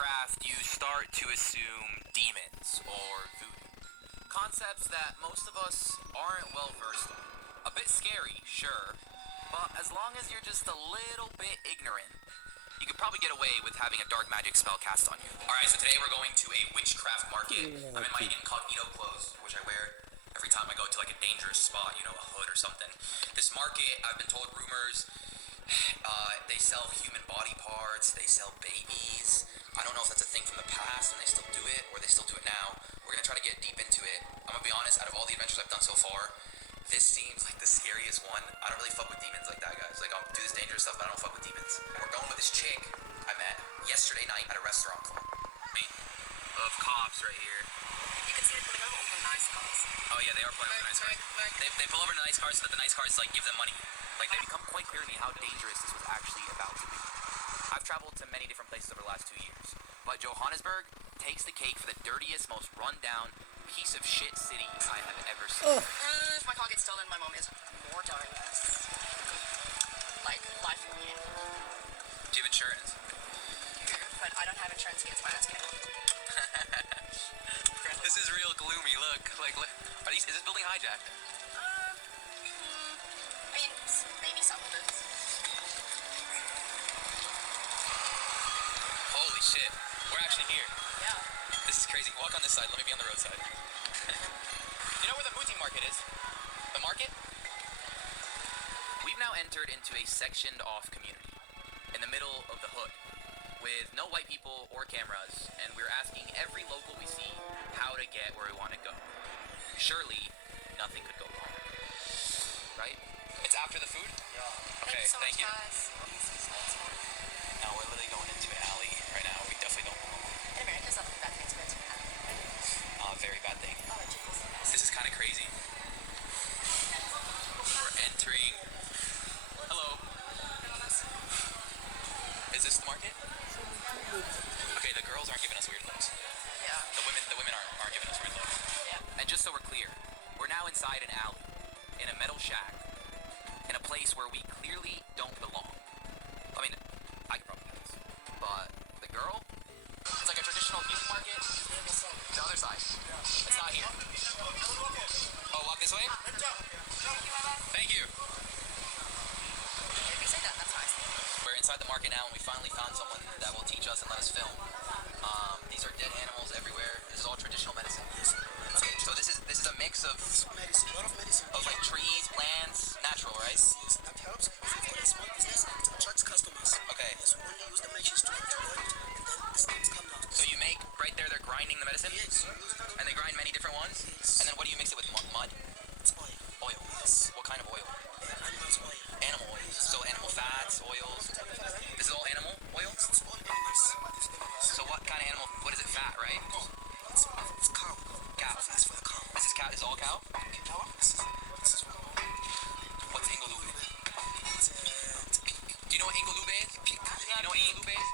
witchcraft, you start to assume demons or voodoo. Concepts that most of us aren't well versed in. A bit scary, sure, but as long as you're just a little bit ignorant, you could probably get away with having a dark magic spell cast on you. Alright, so today we're going to a witchcraft market. I'm in my incognito clothes, which I wear every time I go to like a dangerous spot, you know, a hood or something. This market, I've been told rumors, they sell human body parts, they sell babies. I don't know if that's a thing from the past and they still do it, or they still do it now. We're gonna try to get deep into it. I'm gonna be honest, out of all the adventures I've done so far, this seems like the scariest one. I don't really fuck with demons like that, guys. Like, I'll do this dangerous stuff, but I don't fuck with demons. And we're going with this chick I met yesterday night at a restaurant club. Of cops right here. You can see them pulling over the nice cars. Oh yeah, they are pulling over the nice cars. They pull over in the nice cars so that the nice cars like give them money. Like, they become quite clear to me how dangerous this was actually about to be. I've traveled to many different places over the last 2 years, but Johannesburg takes the cake for the dirtiest, most run-down piece of shit city I have ever seen. If my car gets stolen, my mom is more direct. Like, life for me. Do you have insurance? But I don't have insurance against my ass kicked. This is real gloomy. Look, are these? Is this building hijacked? I mean, maybe some of it. Holy shit, we're actually here. Yeah. This is crazy. Walk on this side. Let me be on the roadside. You know where the Muti market is? The market? We've now entered into a sectioned off community in the middle of the hood with no white people or cameras, and we're asking every local we see how to get where we want to go. Surely nothing could go wrong. Right? It's after the food? Yeah. Okay, thank you. Now we're literally going into an alley right now. We definitely don't belong. In America, it's not a bad thing to go to an alley. Very bad thing. Oh, Jesus. This is kind of crazy. We're entering. Hello. Is this the market? Okay, the girls aren't giving us weird looks. Yeah. The women aren't giving us weird looks. Yeah. And just so we're clear, we're now inside an alley, in a metal shack, in a place where we clearly don't belong. I mean, I could probably do this. But the girl? It's like a traditional human market. The other side. It's not here. Oh, walk this way? Thank you. If you say that, that's nice. We're inside the market now, and we finally found someone that will teach us and let us film. These are dead animals everywhere. This is all traditional medicine. So this is a mix of medicine, a lot of medicine. Of like trees, plants, natural, right? Yes, that helps. If you've got a small business, it attracts customers. Okay. Yes, we only use the matches to light, and then the stems come out. So you make right there. They're grinding the medicine. Yes. And they grind many different ones. Yes. And then what do you mix it with? Mud? It's oil. Oil. Yes. What kind of oil? Animals oil. Animal oils. So animal fats, oils. This is all animal oil? It's all animals. So what kind of animal? What is it? Fat, right? It's cow. Cow. It's for the cow. This is cow. This is all cow? Cow? This is What's ingolube? Do you know what ingolube is? pig. You know what ingolube is?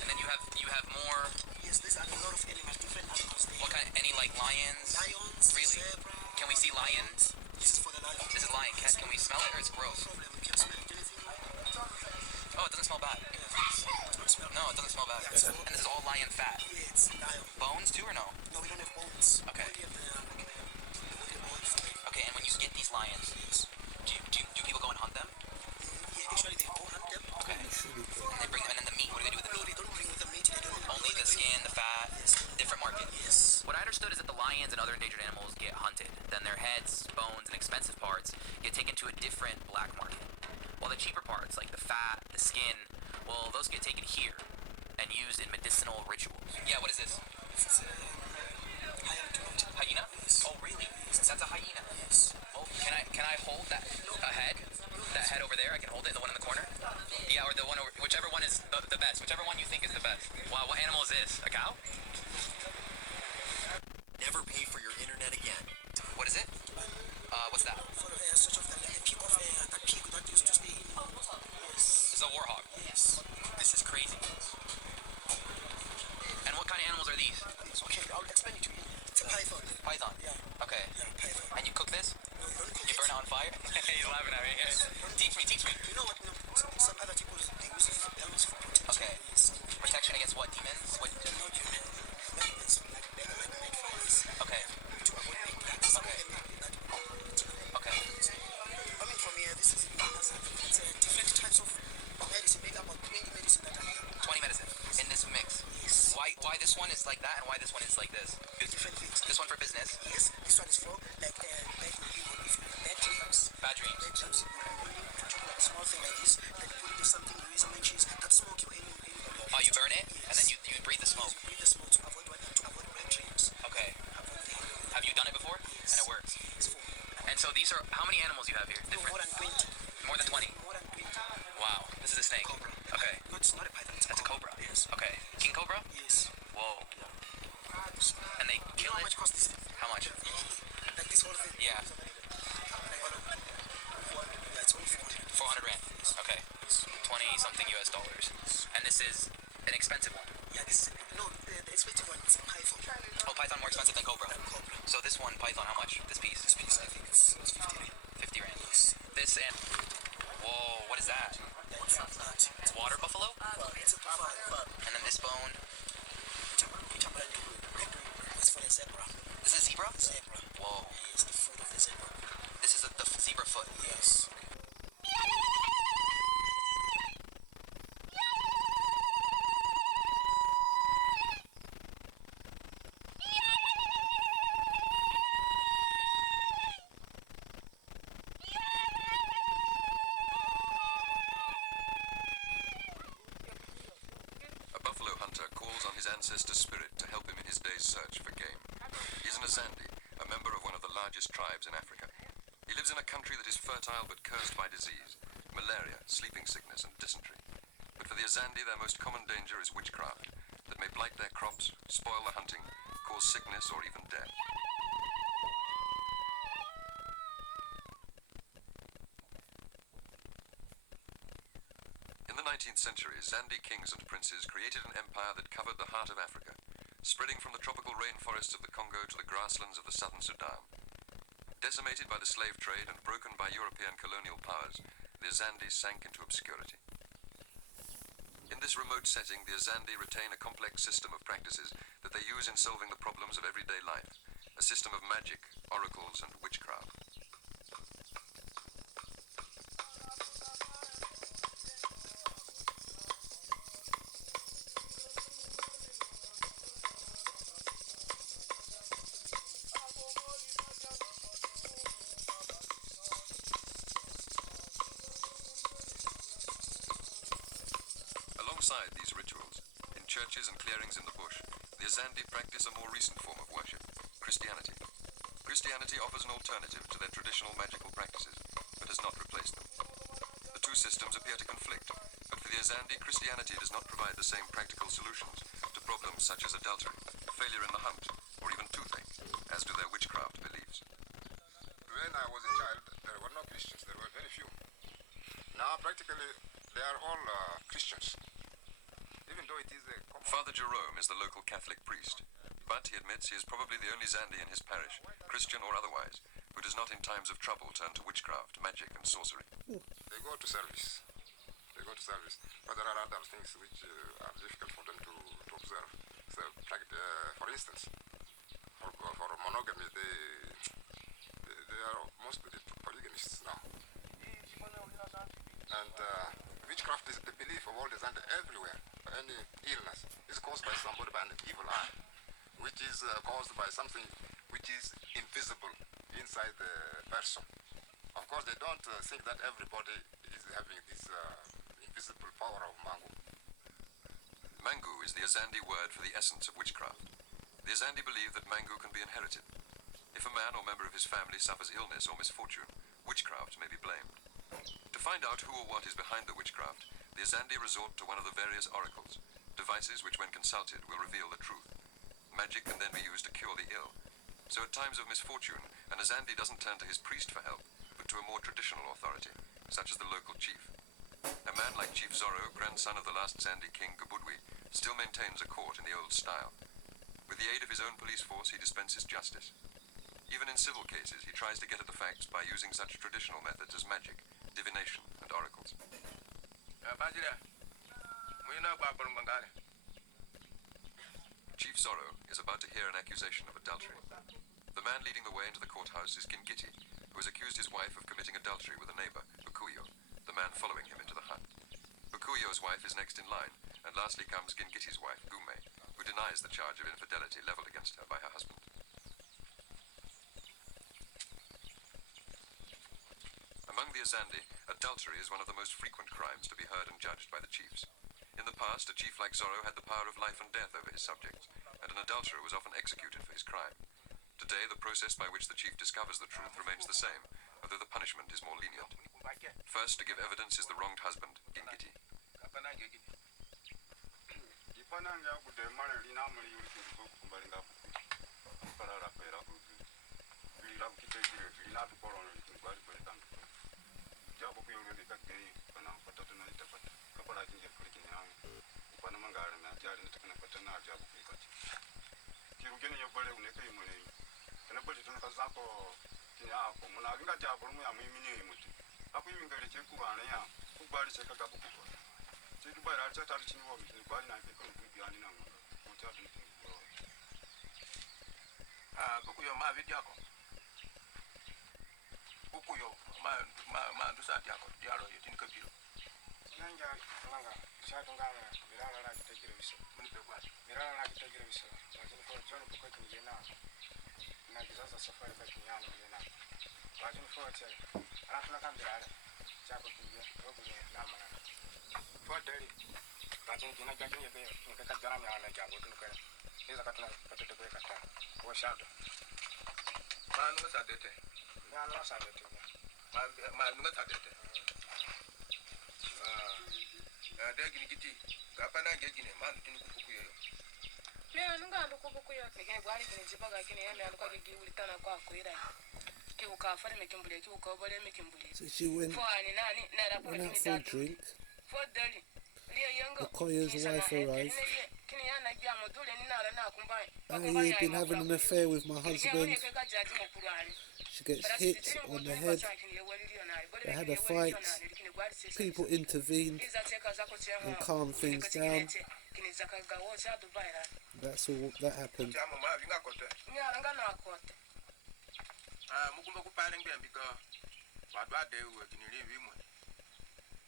And then you have more. Yes, there's a lot of animals, different animals there. What kind? Any like lions? Lions, Really? zebra. Can we see lions? This is for the lion. This is lion. Can we smell it or it's gross? No problem. We can smell anything. Oh, it doesn't smell bad. Don't smell. No, it doesn't smell bad. Yeah, And this is all lion fat. Yeah, it's lion. Bones too or no? No, we don't have bones. Okay. We only have the bones. Okay, and when you get these lions, do people go and hunt them? Yeah, actually they go hunt them. Okay. And they bring them, and then the meat. What do they do with the No, meat? they don't bring the meat. They don't. Only the skin, the fat. Yes. Different market. Yes. What I understood is that the lions and other endangered animals get hunted. Then their heads, bones, and expensive parts get taken to a different black market. While the cheaper parts, like the fat, the skin, well, those get taken here and used in medicinal rituals. Yeah, what is this? It's Hyena? Oh, really? That's a hyena. yes. Oh, can I hold that head? That head over there, I can hold it, the one in the corner? Yeah, or the one over, whichever one is the best, whichever one you think is the best. Wow, what animal is this? A cow? Never pay for your internet again. What is it? What's that? For such of the peak of the pig that used to stay in. Yes. This is a warhog. Yes. This is crazy. And what kind of animals are these? It's okay. I'll explain it to you. It's a python. Python? Yeah. Okay. Yeah, python. And you cook this? No, you don't cook You it. burn it on fire? He's laughing at me. Teach me. You know what? No, some other people they use it for bells for protection. Okay. Yes. Protection against what? Demons? What? like that, and why this one is like this? Different things. This one for business. Yes, this one is for like bad dreams. Bad dreams. Bad dreams. You put like a small thing like this, then you put it in something, you use some matches, that smoke you Oh, you burn it, and then you breathe the smoke. You breathe the smoke to avoid bad dreams. Okay. Avoid the Have you done it before? Yes. And it works. It's for And so these are, how many animals you have here? Different. more than 20. More than 20. More than 20. Wow. This is a snake. Cobra. Okay. No, it's not a python, it's That's a cobra. Yes. Okay. King cobra? Yes. Whoa. And they You kill know how it? much cost this? How much? Like this whole thing. Yeah. Yeah, it's only 400. 400 rand. Okay. 20 something US dollars. And this is an expensive one. Yeah, this is, no, the expensive one is python. Oh, python more expensive than cobra. Cobra. So this one, python, how much? This piece? This piece, I think it's 50 rand. 50 rand. Yes. This and... Whoa, what is that? That's not that. It's water buffalo? Well, it's a buffalo. And then this bone. It's for the zebra. This is zebra? Zebra. Whoa. Yes, the foot of the zebra. This is the zebra foot. Yes. A buffalo hunter calls on his ancestor spirit to help him in his day's search for game. He's an Azandi, a member of one of the largest tribes in Africa. He lives in a country that is fertile but cursed by disease, malaria, sleeping sickness, and dysentery. But for the Azandi, their most common danger is witchcraft, that may blight their crops, spoil the hunting, cause sickness, or even death. In the 19th century, Zandi kings and princes created an empire that covered the heart of Africa, spreading from the tropical rainforests of the Congo to the grasslands of the southern Sudan. Decimated by the slave trade and broken by European colonial powers, the Azandi sank into obscurity. In this remote setting, the Azandi retain a complex system of practices that they use in solving the problems of everyday life, a system of magic, oracles, and witchcraft. Alongside these rituals, in churches and clearings in the bush, the Azandi practice a more recent form of worship, Christianity. Christianity offers an alternative to their traditional magical practices, but has not replaced them. The two systems appear to conflict, but for the Azandi, Christianity does not provide the same practical solutions to problems such as adultery, failure in the hunt, or even toothache, as do their witchcraft beliefs. When I was a child, there were no Christians. There were very few. Now, practically, they are all Christians. Even though it is a common... Father Jerome is the local Catholic priest, but he admits he is probably the only Zandi in his parish, Christian or otherwise, who does not in times of trouble turn to witchcraft, magic, and sorcery. They go to service. They go to service. But there are other things which are difficult for them to observe. So, like, for instance, for monogamy, they are mostly polygamists now. And witchcraft is the belief of all the Zandi everywhere. Any illness is caused by somebody by an evil eye, which is caused by something which is invisible inside the person. Of course, they don't think that everybody is having this invisible power of Mangu. Mangu is the Azandi word for the essence of witchcraft. The Azandi believe that Mangu can be inherited. If a man or member of his family suffers illness or misfortune, witchcraft may be blamed. To find out who or what is behind the witchcraft, the Azandi resort to one of the various oracles, devices which when consulted will reveal the truth. Magic can then be used to cure the ill. So at times of misfortune, an Azandi doesn't turn to his priest for help, but to a more traditional authority, such as the local chief. A man like Chief Zorro, grandson of the last Zandi king Gubudwi, still maintains a court in the old style. With the aid of his own police force, he dispenses justice. Even in civil cases, he tries to get at the facts by using such traditional methods as magic, divination, and oracles. Chief Zorro is about to hear an accusation of adultery. The man leading the way into the courthouse is Gingiti, who has accused his wife of committing adultery with a neighbor, Bukuyo, the man following him into the hut. Bukuyo's wife is next in line, and lastly comes Gingiti's wife, Gume, who denies the charge of infidelity leveled against her by her husband. Among the Azandi, adultery is one of the most frequent crimes to be heard and judged by the chiefs. In the past, a chief like Zorro had the power of life and death over his subjects, and an adulterer was often executed for his crime. Today, the process by which the chief discovers the truth remains the same, although the punishment is more lenient. First to give evidence is the wronged husband, Gingiti. So she went out for a drink. Okoyo's wife arrived. You've been having an affair with my husband. She gets hit on the head. They had a fight. People intervened and calmed things down. That's all that happened.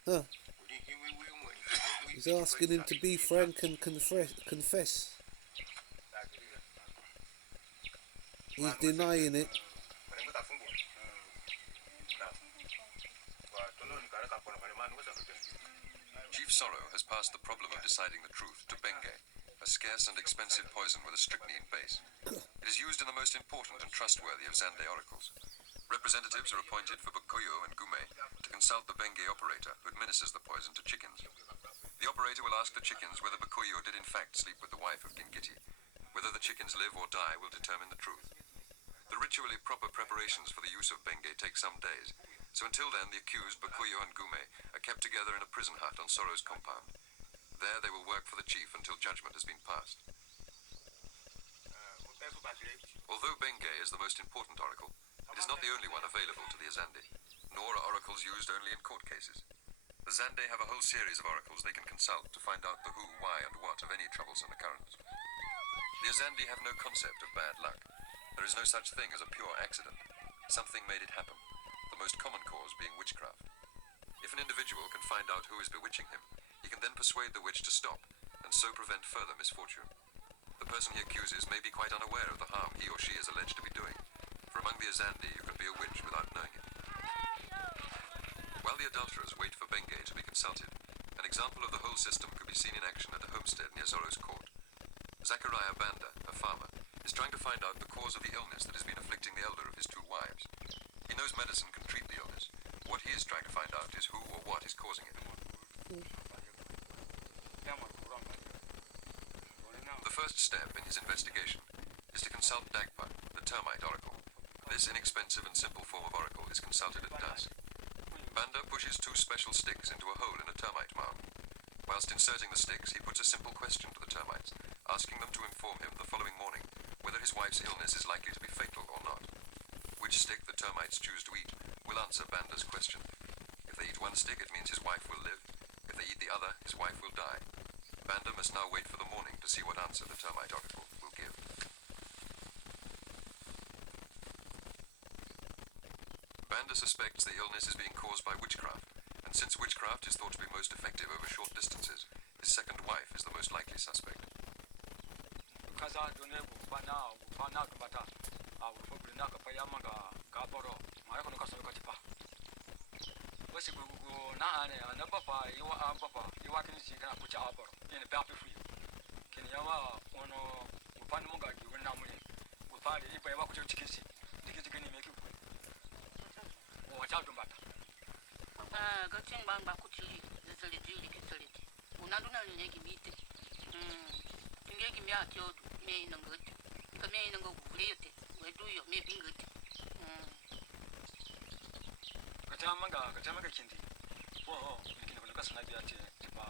Huh. He's asking him to be frank and confess. He's denying it. Chief Sorrow has passed the problem of deciding the truth to Benge, a scarce and expensive poison with a strychnine base. It is used in the most important and trustworthy of Zande oracles. Representatives are appointed for Bakuyo and Gume to consult the Benge operator who administers the poison to chickens. The operator will ask the chickens whether Bakuyo did in fact sleep with the wife of Gingiti. Whether the chickens live or die will determine the truth. The ritually proper preparations for the use of Benge take some days, so until then the accused Bakuyo and Gume are kept together in a prison hut on Sorrow's compound. There they will work for the chief until judgment has been passed. Although Benge is the most important oracle, it is not the only one available to the Azande, nor are oracles used only in court cases. The Zande have a whole series of oracles they can consult to find out the who, why, and what of any troublesome occurrence. The Azande have no concept of bad luck. There is no such thing as a pure accident. Something made it happen, the most common cause being witchcraft. If an individual can find out who is bewitching him, he can then persuade the witch to stop, and so prevent further misfortune. The person he accuses may be quite unaware of the harm he or she is alleged to be doing, for among the Azande you can be a witch without knowing it. While the adulterers wait for Benge to be consulted, an example of the whole system could be seen in action at a homestead near Zorro's court. Zachariah Banda, a farmer, is trying to find out the cause of the illness that has been afflicting the elder of his two wives. He knows medicine can treat the illness. What he is trying to find out is who or what is causing it. The first step in his investigation is to consult Dagpa, the termite oracle. This inexpensive and simple form of oracle is consulted at dusk. Banda pushes two special sticks into a hole in a termite mound. Whilst inserting the sticks, he puts a simple question to the termites, asking them to inform him the following morning whether his wife's illness is likely to be fatal or not. Which stick the termites choose to eat will answer Banda's question. If they eat one stick, it means his wife will live. If they eat the other, his wife will die. Banda must now wait for the morning to see what answer the termite oracle will give. Banda suspects the illness is being caused by witchcraft, and since witchcraft is thought to be most effective over short distances, his second wife is the most likely suspect. kaza done bana kumbata for Brinaka Payamanga Gaboro Marco Casocatipa was a go Nane and a papa you are papa you are can see put your arbor in a baby free can Yama one Upanuga you will now with party if I walk to Chikisi to make you watch out about Gating Bamba Kuchili, the little utility. Unaduna Negi meet it. Ngeki me at your main and good. Come in and go create it. Where do you maybe good? Kajamaga Kindi. Oh, you can look at Nabiati, Tipa,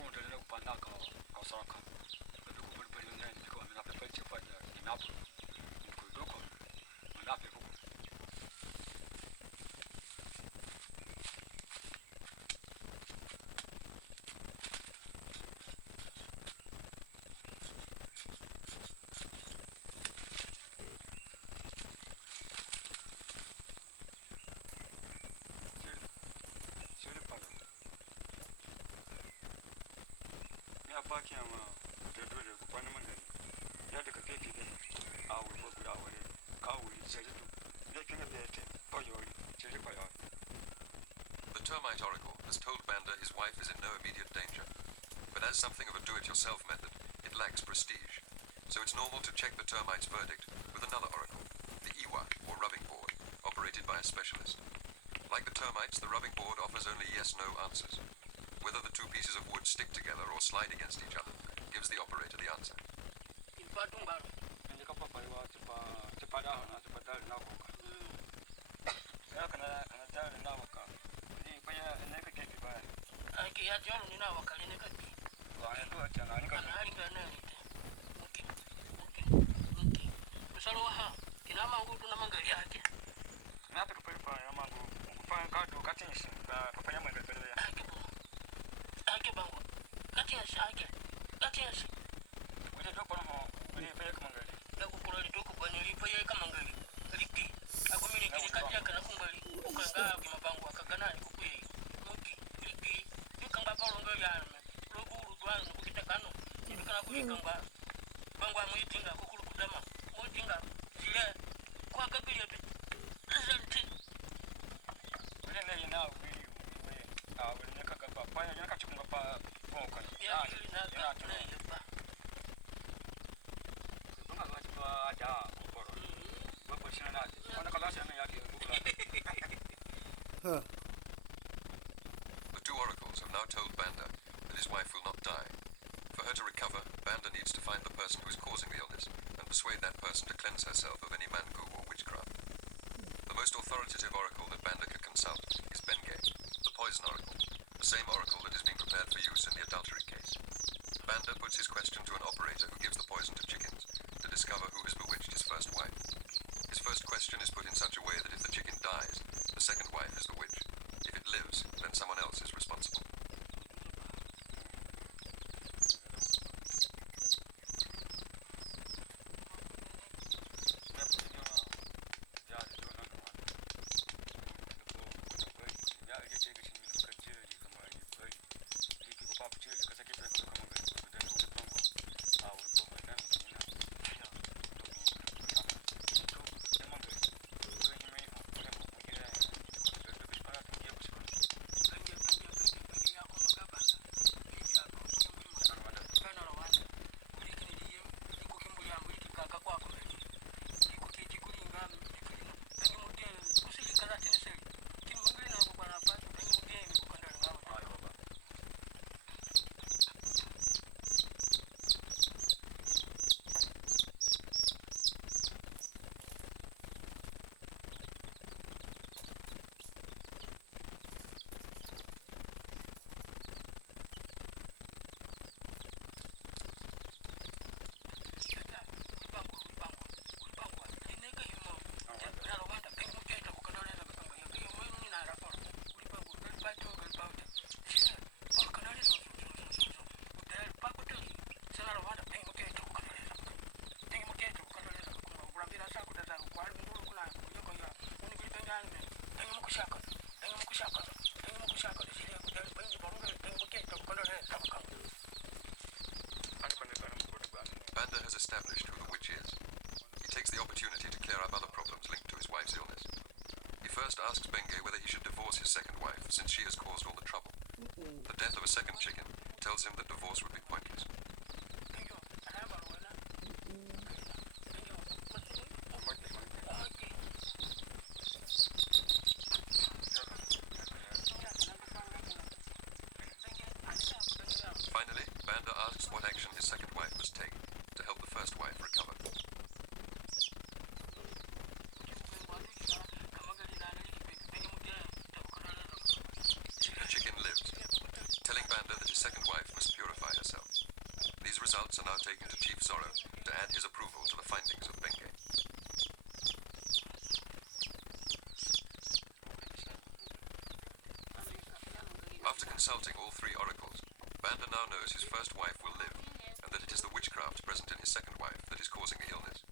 won't know Panaka or Saka. The local brilliant and become an apple for the map. You could look on an apple. Paki ama dedole kupana mangani yade kakeki de awu bogu awore kawu sejetu lekene bete oyori seje payo. The termite oracle has told Banda his wife is in no immediate danger, but as something of a do-it-yourself method, it lacks prestige. So it's normal to check the termite's verdict with another oracle, the Iwa, or rubbing board, operated by a specialist. Like the termites, the rubbing board offers only yes-no answers. Whether the two pieces of wood stick together or slide against each other gives the operator the answer. The two oracles have now told Banda that his wife will not die. For her to recover, Banda needs to find the person who is causing the illness and persuade that person to cleanse herself of any mangu or witchcraft. The most authoritative oracle that Banda could consult is Bengay, the poison oracle, the same oracle that is being prepared for use in the adultery case. Banda puts his question to an operator who gives the poison to chickens to discover who has bewitched his first wife. His first question is put in such a way that if the chicken dies, the second wife is the witch. If it lives, then someone else is responsible. death of a second chicken tells him that divorce would be pointless. Finally, Banda asks what action his second wife must take to help the first wife recover. The chicken lives, telling Banda that his second wife must purify herself. These results are now taken to Chief Zorro to add his approval to the findings of Benge. After consulting all three oracles, Banda now knows his first wife will live, and that it is the witchcraft present in his second wife that is causing the illness.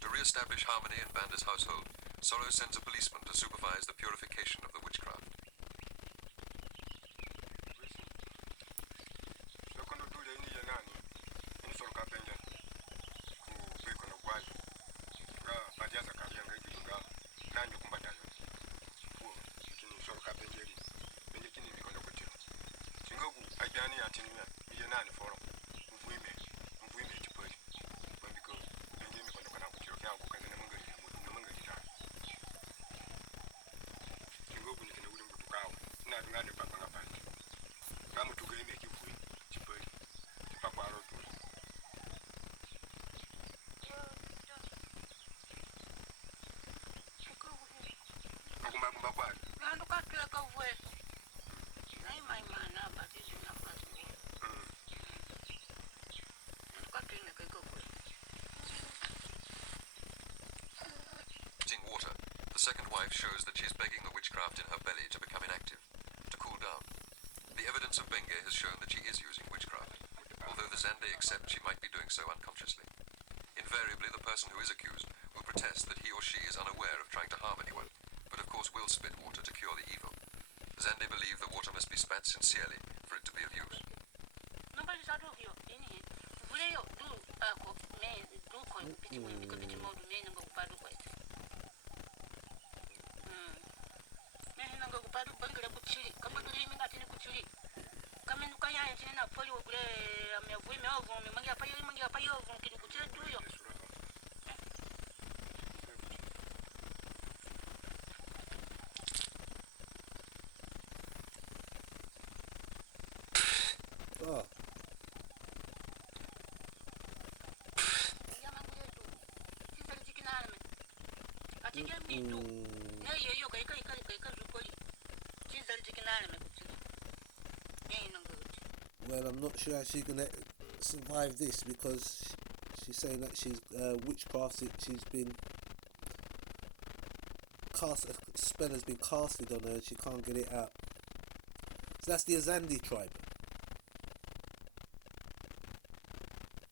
To re-establish harmony in Banda's household, Zorro sends a policeman to supervise the purification of the witchcraft. Water, the second wife shows that she is begging the witchcraft in her belly to become inactive, to cool down. The evidence of Benge has shown that she is using witchcraft, although the Zande accept she might be doing so unconsciously. Invariably, the person who is accused will protest that he or she is unaware of trying to harm anyone, but of course will spit water to cure the evil. The Zande believe the water must be spat sincerely for it to be of use. Oh. Well, I'm not sure how she's gonna survive this because she's saying that she's witchcrafted. She's been cast. A spell has been casted on her, and she can't get it out. So that's the Azandi tribe.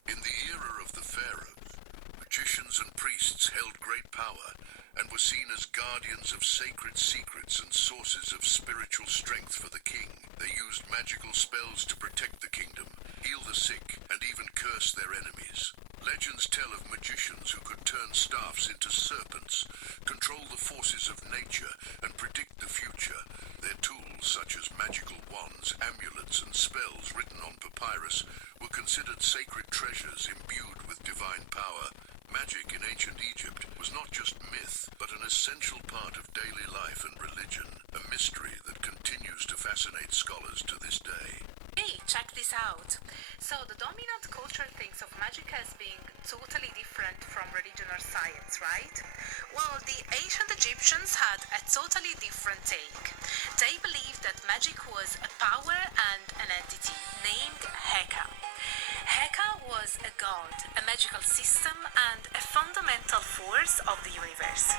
In the era of the pharaohs, magicians and priests held great power and were seen as guardians of sacred secrets and sources of spiritual strength for the king. They used magical spells to protect the kingdom, heal the sick, and even curse their enemies. Legends tell of magicians who could turn staffs into serpents, control the forces of nature, and predict the future. Their tools, such as magical wands, amulets, and spells written on papyrus, were considered sacred treasures imbued with divine power. Magic in ancient Egypt was not just myth, but an essential part of daily life and religion, a mystery that continues to fascinate scholars to this day. Hey, check this out. So the dominant culture thinks of magic as being totally different from religion or science, right? Well, the ancient Egyptians had a totally different take. They believed that magic was a power and an entity named Heka. Heka was a god, a magical system, and a fundamental force of the universe.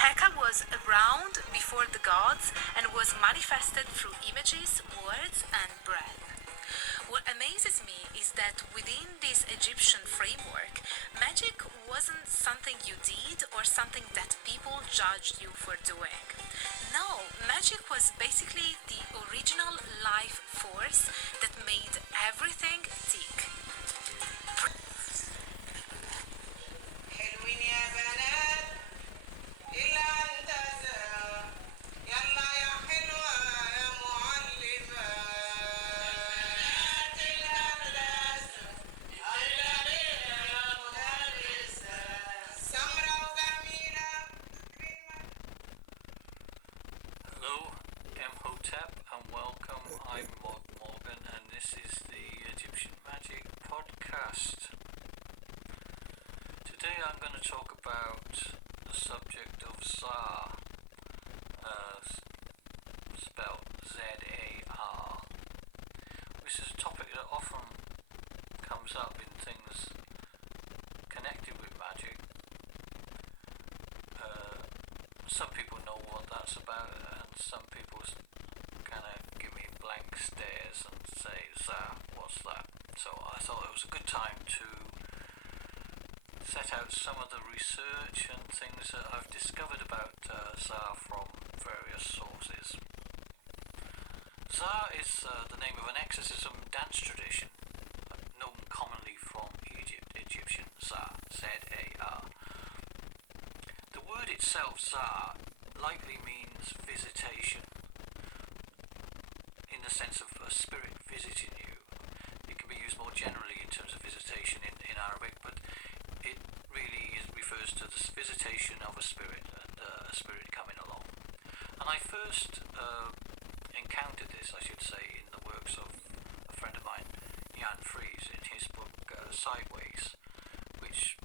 Heka was around before the gods and was manifested through images, words, and breath. What amazes me is that within this Egyptian framework, magic wasn't something you did or something that people judged you for doing. No, magic was basically the original life force that made everything tick. I'm Morgan, and this is the Egyptian Magic Podcast. Today I'm going to talk about the subject of Zar, spelled Z-A-R, which is a topic that often comes up in things connected with magic. Some people know what that's about, and some people kind of give me blank stares and say, Zar, what's that? So I thought it was a good time to set out some of the research and things that I've discovered about Zar from various sources. Zar is the name of an exorcism dance tradition, known commonly from Egyptian Zar, Z-A-R. The word itself, Zar, likely means visitation, in the sense of a spirit visiting you. It can be used more generally in terms of visitation in Arabic, but it really refers to the visitation of a spirit and a spirit coming along. And I first encountered this, I should say, in the works of a friend of mine, Jan Fries, in his book Sideways, which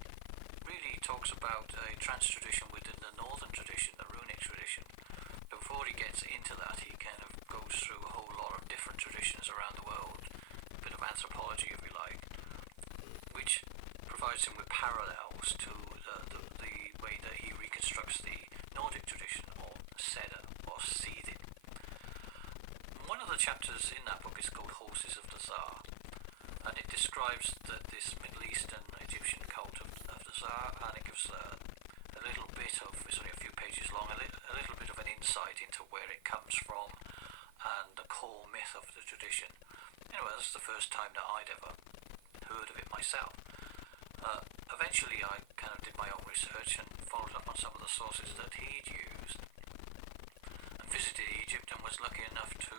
really talks about a trance tradition within the northern tradition, the runic tradition. Before he gets into that, he kind of goes through a whole lot of different traditions around the world, a bit of anthropology, if you like, which provides him with parallels to the way that he reconstructs the Nordic tradition, or Seder, or seething. One of the chapters in that book is called Horses of the Zar, and it describes this Middle Eastern Egyptian cult of the Zar, and it gives a little bit of, it's only a few pages long, a little bit of an insight into where it comes from and the core myth of the tradition. Anyway, this is the first time that I'd ever heard of it myself. Eventually I kind of did my own research and followed up on some of the sources that he'd used, and visited Egypt and was lucky enough to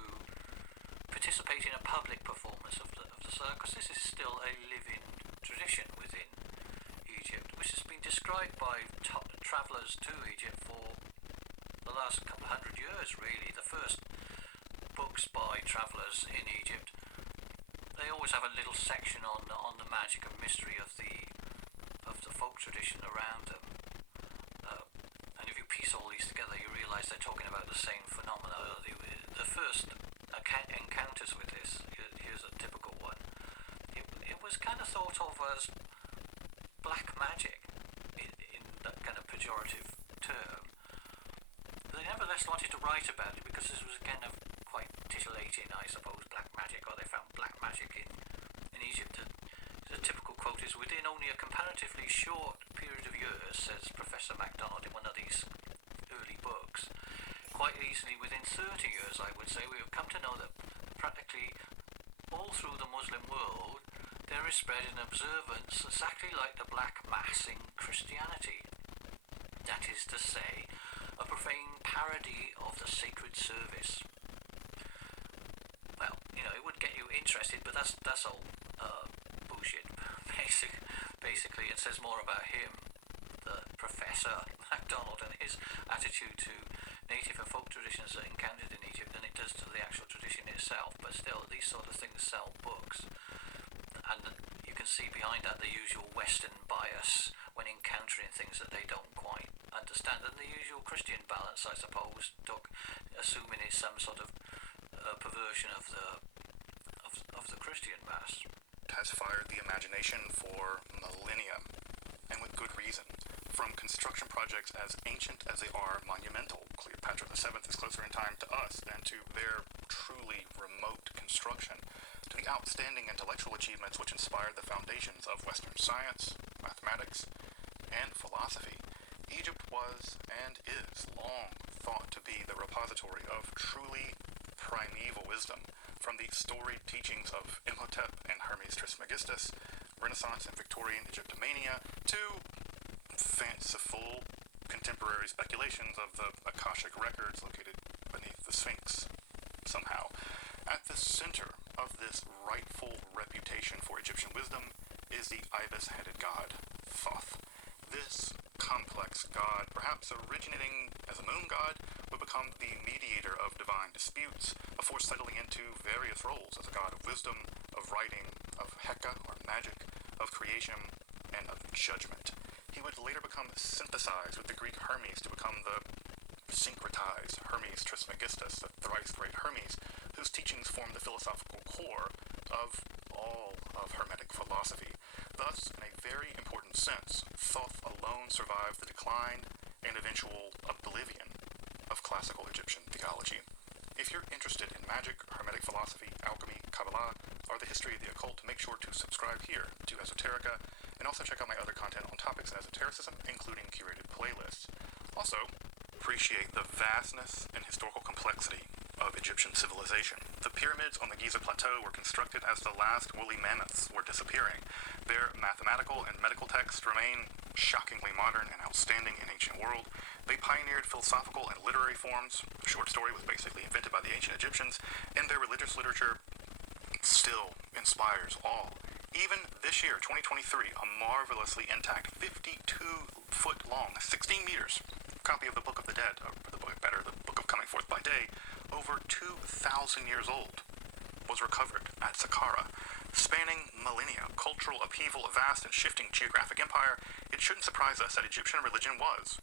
participate in a public performance of the Zar, because this is still a living tradition within Egypt, which has been described by travellers to Egypt for the last couple of hundred years, really. The first books by travellers in Egypt, they always have a little section on the magic and mystery of the folk tradition around them. And if you piece all these together, you realise they're talking about the same phenomena. The first encounters with this, here's a typical one. It was kind of thought of as black magic, in that kind of pejorative term. They nevertheless wanted to write about it because this was kind of quite titillating, I suppose, black magic, or they found black magic in Egypt. The typical quote is, within only a comparatively short period of years, says Professor MacDonald in one of these early books, quite easily within 30 years, I would say, we have come to know that practically all through the Muslim world there is spread an observance exactly like the Black Mass in Christianity. That is to say, a profane parody of the sacred service. Well, it would get you interested, but that's all bullshit. Basically, it says more about him, the Professor MacDonald, and his attitude to native and folk traditions that encountered in Egypt than it does to the actual tradition itself. But still, these sort of things sell books, and you can see behind that the usual Western bias when encountering things that they don't quite understand, and the usual Christian balance, I suppose, assuming it's some sort of perversion of the Christian Mass. Has fired the imagination for millennia, and with good reason. From construction projects as ancient as they are monumental, Cleopatra VII is closer in time to us than to their truly remote construction, to the outstanding intellectual achievements which inspired the foundations of Western science, mathematics, and philosophy. Egypt was and is long thought to be the repository of truly primeval wisdom, from the storied teachings of Imhotep and Hermes Trismegistus, Renaissance and Victorian Egyptomania, to fanciful contemporary speculations of the Akashic records located beneath the Sphinx. Somehow, at the center of this rightful reputation for Egyptian wisdom is the ibis-headed god, Thoth. This complex god, perhaps originating as a moon god, would become the mediator of divine disputes before settling into various roles as a god of wisdom, of writing, of Heka or magic, of creation, and of judgment. He would later become synthesized with the Greek Hermes to become the syncretized Hermes Trismegistus, the thrice great Hermes, whose teachings form the philosophical core of all of Hermetic philosophy. Thus, in a very important sense, Thoth alone survived the decline and eventual oblivion of classical Egyptian theology. If you're interested in magic, Hermetic philosophy, alchemy, Kabbalah, or the history of the occult, make sure to subscribe here to Esoterica, and also check out my other content on topics in esotericism, including curated playlists. Also, appreciate the vastness and historical complexity of Egyptian civilization. The pyramids on the Giza Plateau were constructed as the last woolly mammoths were disappearing. Their mathematical and medical texts remain shockingly modern and outstanding in ancient world. They pioneered philosophical and literary forms. The short story was basically invented by the ancient Egyptians, and their religious literature still inspires awe. Even this year, 2023, a marvelously intact 52-foot long, 16 meters, copy of the Book of the Dead, or the Book of Coming Forth by Day, over 2,000 years old, was recovered at Saqqara. Spanning millennia, cultural upheaval, a vast and shifting geographic empire, it shouldn't surprise us that Egyptian religion was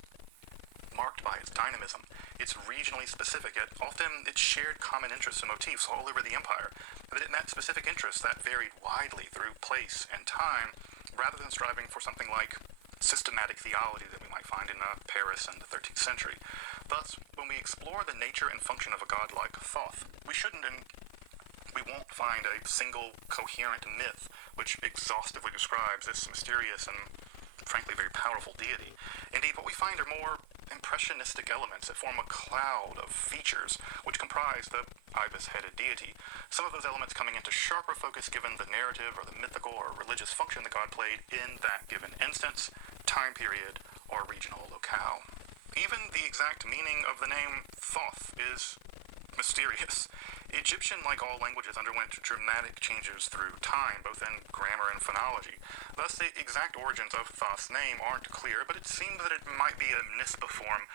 marked by its dynamism, its regionally specific, yet often its shared common interests and motifs all over the empire, that it met specific interests that varied widely through place and time, rather than striving for something like systematic theology that we might find in Paris in the 13th century. Thus, when we explore the nature and function of a god like Thoth, we shouldn't and we won't find a single coherent myth which exhaustively describes this mysterious and frankly very powerful deity. Indeed, what we find are more impressionistic elements that form a cloud of features which comprise the ibis-headed deity. Some of those elements coming into sharper focus given the narrative or the mythical or religious function the god played in that given instance, time period, or regional locale. Even the exact meaning of the name Thoth is mysterious. Egyptian, like all languages, underwent dramatic changes through time, both in grammar and phonology. Thus, the exact origins of Thoth's name aren't clear, but it seems that it might be a Nisba form